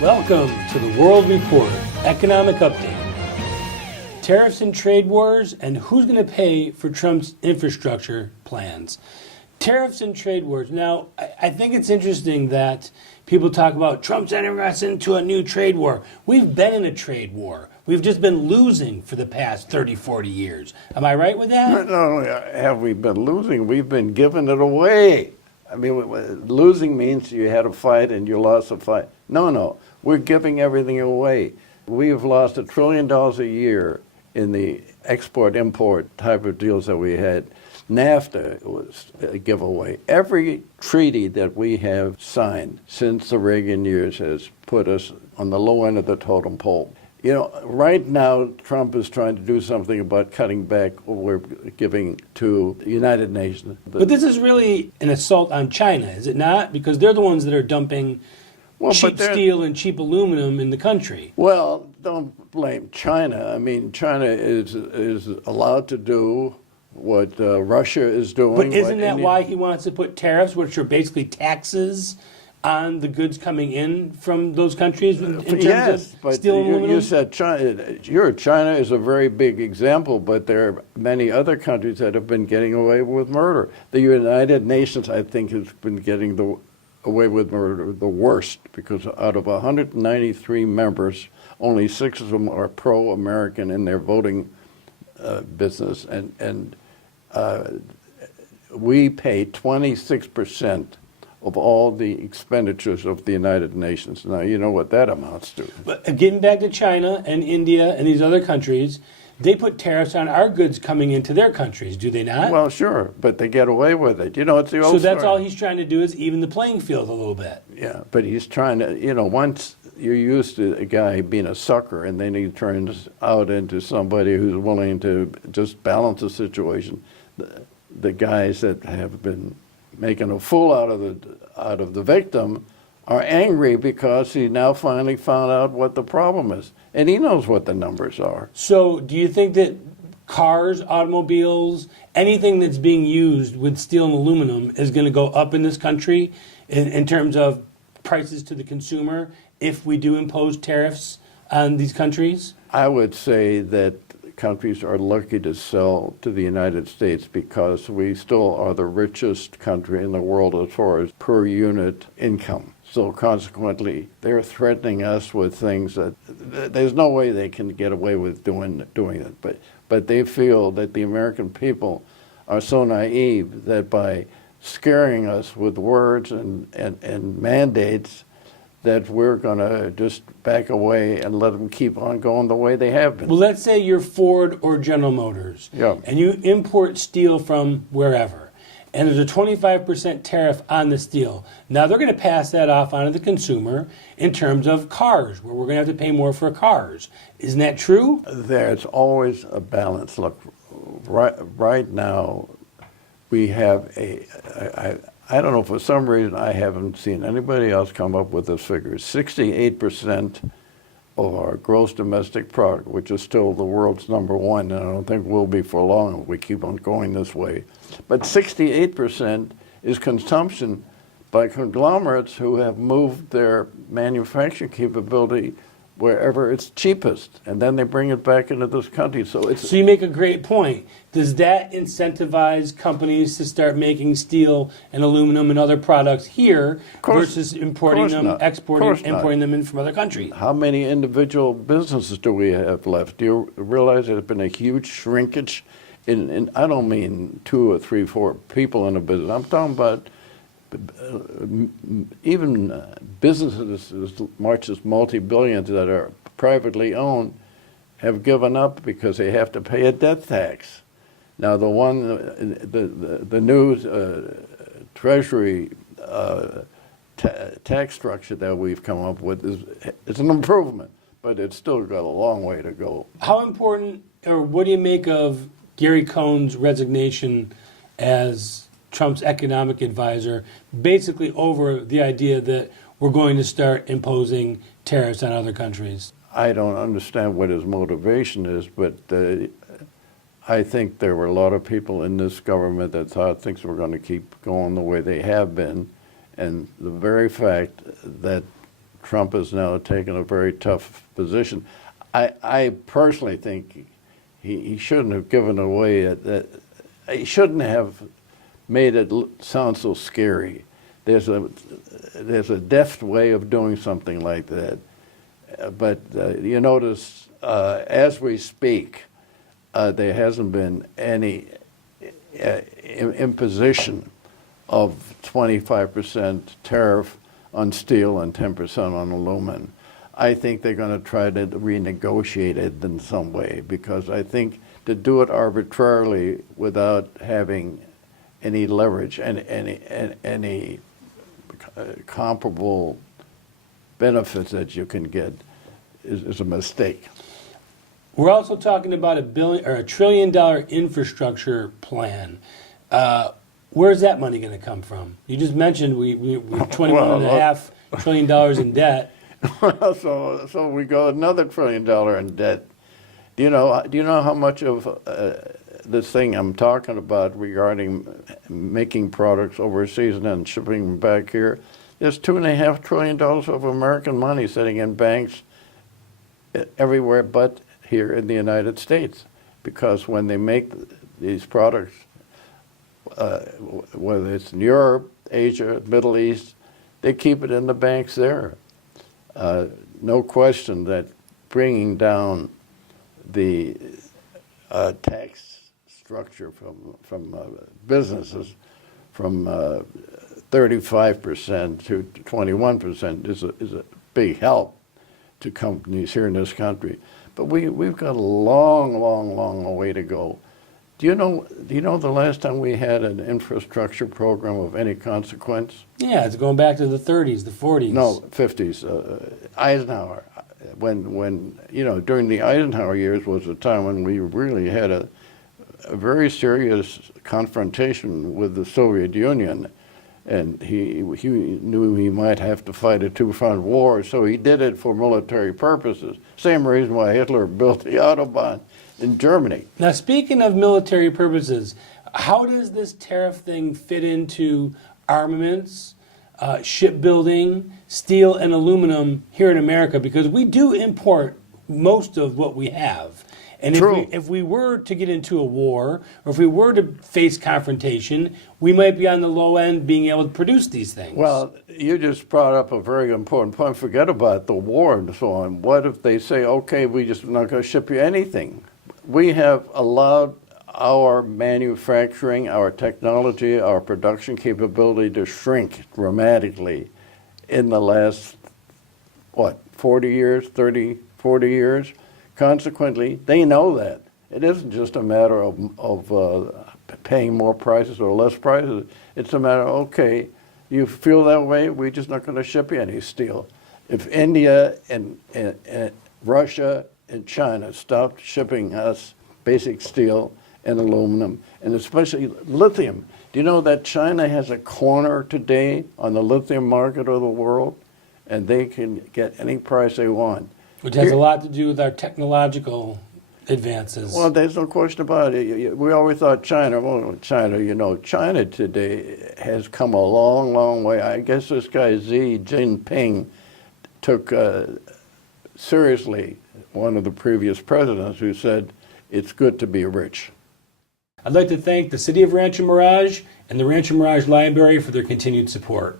Welcome to the World Report Economic Update. Tariffs and trade wars, and who's going to pay for Trump's infrastructure plans? Tariffs and trade wars. Now, I think it's interesting that people talk about Trump's entering us into a new trade war. We've been in a trade war. We've just been losing for the past 30, 40 years. Am I right with that? Not only have we been losing, we've been giving it away. I mean, losing means you had a fight and you lost a fight. No, we're giving everything away. We've lost $1 trillion a year in the export-import type of deals that we had. NAFTA was a giveaway. Every treaty that we have signed since the Reagan years has put us on the low end of the totem pole. You know, right now, Trump is trying to do something about cutting back what we're giving to the United Nations. But this is really an assault on China, is it not? Because they're the ones that are dumping cheap steel and cheap aluminum in the country. Well, don't blame China. I mean, China is allowed to do what Russia is doing. But isn't that why he wants to put tariffs, which are basically taxes on the goods coming in from those countries in terms of steel and aluminum? You said China. China is a very big example, but there are many other countries that have been getting away with murder. The United Nations, I think, has been getting away with murder the worst, because out of 193 members, only 6 of them are pro-American in their voting business, and we pay 26% of all the expenditures of the United Nations. Now, you know what that amounts to. But getting back to China and India and these other countries, they put tariffs on our goods coming into their countries, do they not? Well, sure, but they get away with it. You know, it's the old So that's story. all he's trying to do is even the playing field a little bit. Yeah, but he's trying to, you know, once you're used to a guy being a sucker and then he turns out into somebody who's willing to just balance the situation, the guys that have been making a fool out of the victim are angry because he now finally found out what the problem is. And he knows what the numbers are. So do you think that cars, automobiles, anything that's being used with steel and aluminum is going to go up in this country in terms of prices to the consumer if we do impose tariffs on these countries? I would say that countries are lucky to sell to the United States because we still are the richest country in the world as far as per unit income. So consequently, they're threatening us with things that there's no way they can get away with doing it. But they feel that the American people are so naive that by scaring us with words and mandates, that we're going to just back away and let them keep on going the way they have been. Well, let's say you're Ford or General Motors, and you import steel from wherever, and there's a 25% tariff on the steel. Now they're going to pass that off onto the consumer in terms of cars, where we're going to have to pay more for cars. Isn't that true? There's always a balance. Look, right now we have I don't know, for some reason I haven't seen anybody else come up with this figure. 68% of our gross domestic product, which is still the world's #1, and I don't think will be for long if we keep on going this way. But 68% is consumption by conglomerates who have moved their manufacturing capability wherever it's cheapest, and then they bring it back into this country. So you make a great point. Does that incentivize companies to start making steel and aluminum and other products here versus importing them, exporting, importing them in from other countries? How many individual businesses do we have left? Do you realize there's been a huge shrinkage in I don't mean 2 or 3, 4 people in a business. I'm talking about even businesses as much as multi-billions that are privately owned have given up because they have to pay a death tax. Now the new Treasury tax structure that we've come up with is an improvement, but it's still got a long way to go. How important, or what do you make of Gary Cohn's resignation as Trump's economic advisor, basically over the idea that we're going to start imposing tariffs on other countries? I don't understand what his motivation is, but I think there were a lot of people in this government that thought things were going to keep going the way they have been. And the very fact that Trump has now taken a very tough position. I personally think he shouldn't have given away. He shouldn't have made it sound so scary. There's a deft way of doing something like that. But you notice, as we speak, there hasn't been any imposition of 25% tariff on steel and 10% on aluminum. I think they're going to try to renegotiate it in some way, because I think to do it arbitrarily without having any leverage and any comparable benefits that you can get is a mistake. We're also talking about $1 trillion infrastructure plan. Where's that money going to come from? You just mentioned we're $21.5 trillion in debt. Well, so we go another $1 trillion in debt. Do you know how much of this thing I'm talking about regarding making products overseas and then shipping them back here? There's $2.5 trillion of American money sitting in banks everywhere but here in the United States, because when they make these products, whether it's in Europe, Asia, Middle East, they keep it in the banks there. No question that bringing down the tax structure from businesses from 35% to 21% is a big help to companies here in this country. But we've got a long way to go. Do you know the last time we had an infrastructure program of any consequence? Yeah, it's going back to the 30s, the 40s. No, 50s. Eisenhower. When during the Eisenhower years was a time when we really had a very serious confrontation with the Soviet Union, and he knew he might have to fight a two-front war, so he did it for military purposes. Same reason why Hitler built the Autobahn in Germany. Now, speaking of military purposes, how does this tariff thing fit into armaments, shipbuilding, steel, and aluminum here in America? Because we do import most of what we have. And if we were to get into a war, or if we were to face confrontation, we might be on the low end being able to produce these things. Well, you just brought up a very important point. Forget about the war and so on. What if they say, okay, we're just not going to ship you anything? We have allowed our manufacturing, our technology, our production capability to shrink dramatically in the last, 40 years, 30, 40 years? Consequently, they know that. It isn't just a matter of paying more prices or less prices. It's a matter of, okay, you feel that way, we're just not going to ship you any steel. If India and Russia and China stopped shipping us basic steel and aluminum, and especially lithium. Do you know that China has a corner today on the lithium market of the world, and they can get any price they want? Which has a lot to do with our technological advances. Well, there's no question about it. We always thought China today has come a long way. I guess this guy Xi Jinping took seriously one of the previous presidents who said it's good to be rich. I'd like to thank the City of Rancho Mirage and the Rancho Mirage Library for their continued support.